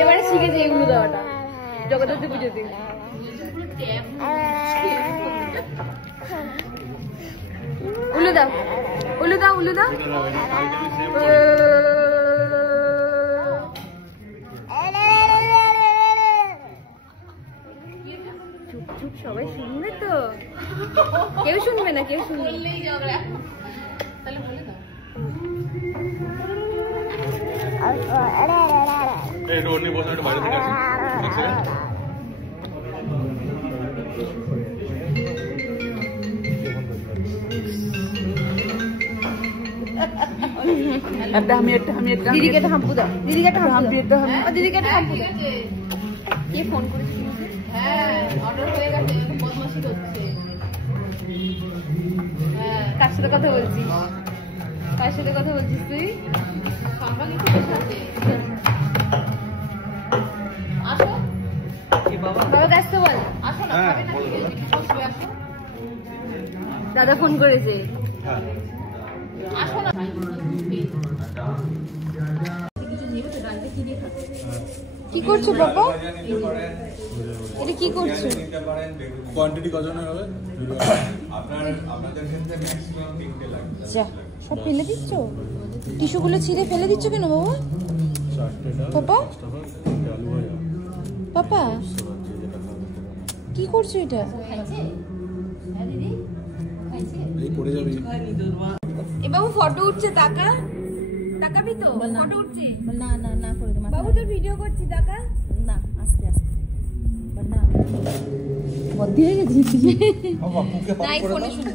এবারে শিখেছে এগুলো দেওয়াটা জগদ্ধাত্রী পুজোতে। উলু দাও, উলু দাও, উলু দাও। চুপ চুপ, সবাই শুনবে তো? কেউ শুনবে না, কেউ শুনবে না। দিদিকে একটা হাম্পু দাও, দিদিকে একটা হাম্পু দাও, দিদিকে একটা হাম্পু দাও। কে ফোন করেছে? হ্যাঁ, অর্ডার হয়ে গেছে, বদমাশি করছে। হ্যাঁ, কার সাথে কথা বলছিস? কার সাথে কথা বলছিস তুই? সাংবাদিকের সাথে। আসো বাবা, কাছে বল। আসো না, খাবে না? আসো। দাদা ফোন করেছে। আসো না। কি করছো বাবা? এটা কি করছো? কোয়ান্টিটি কত হবে? আপনাদের ক্ষেত্রে ম্যাক্সিমাম 3টে লাগবে। যা, সব ফেলে দিচ্ছ? টিস্যুগুলো ছিঁড়ে ফেলে দিচ্ছ কেন বাবা? পাপা, পাপা কি করছো এটা? এ বাবু ফটো উঠছে, তাকা, তাকাবি তো? ফটো উঠছে। না না না করে দে বাবু, তোর ভিডিও করছি, তাকা। না, আস্তে আস্তে। না বদ্ধি হয়ে গেছিস। নাই ফোনে শুন।